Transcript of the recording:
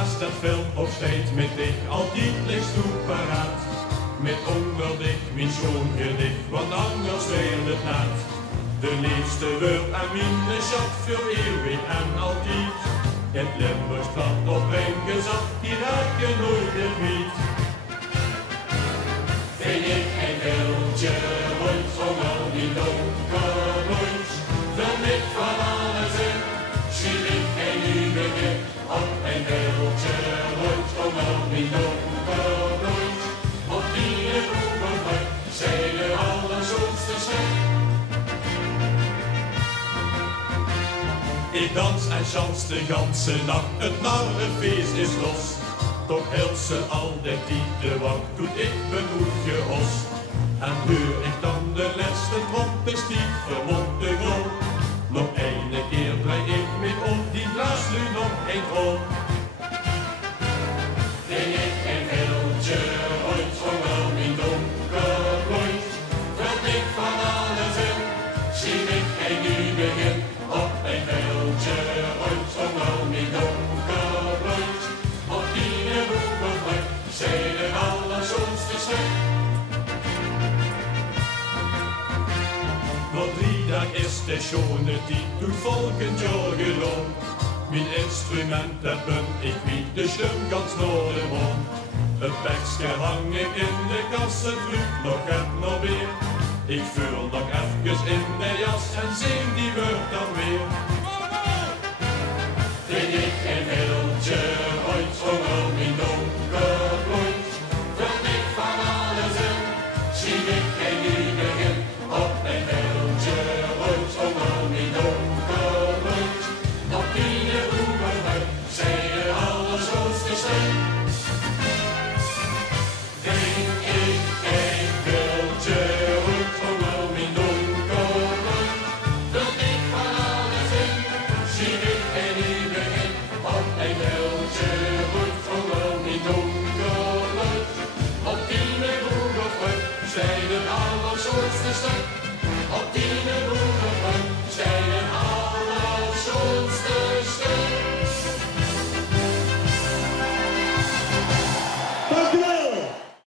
naast het veld op steeds met dich altijd licht toe paraat. Met onwildig mijn schoon gedicht, want anders weer het naad. De liefste wil aan mijn schat voor eeuwig en altijd. Het Limburgs plat op een gezag, die raak je nooit niet. Vind ik een veeltje rond van al die donkerrood, wil ik van alles in, schiet ik een nieuwe begin. Op een veeltje rond van al die donkerrood, op die boerenweg, zij de allerzoetste schrik. Ik dans en chans de ganse nacht, het narrenfeest is los. Toch hield ze al de tiende wacht, toen ik bemoedje os. En hoor ik dan de laatste trompe stief vermond de grol. Nog ene keer draai ik me om, die blaast nu nog een rol. Ding ik een heeltje ooit van al mijn donker bloeit, vult ik van alles in, zie ik een nieuw begin. Op een veeltje ooit van al mijn donker bloeit, op die boerenweg, zij de allerzoetste schrik. Voor 3 dagen is de schone tijd, doet volgend jaar geloof. Mijn instrument dat ben ik niet, de stem ganz naar de mond. Het bekske hang ik in de kast, het vlucht nog en nog weer. Ik vul nog even in de jas en zing die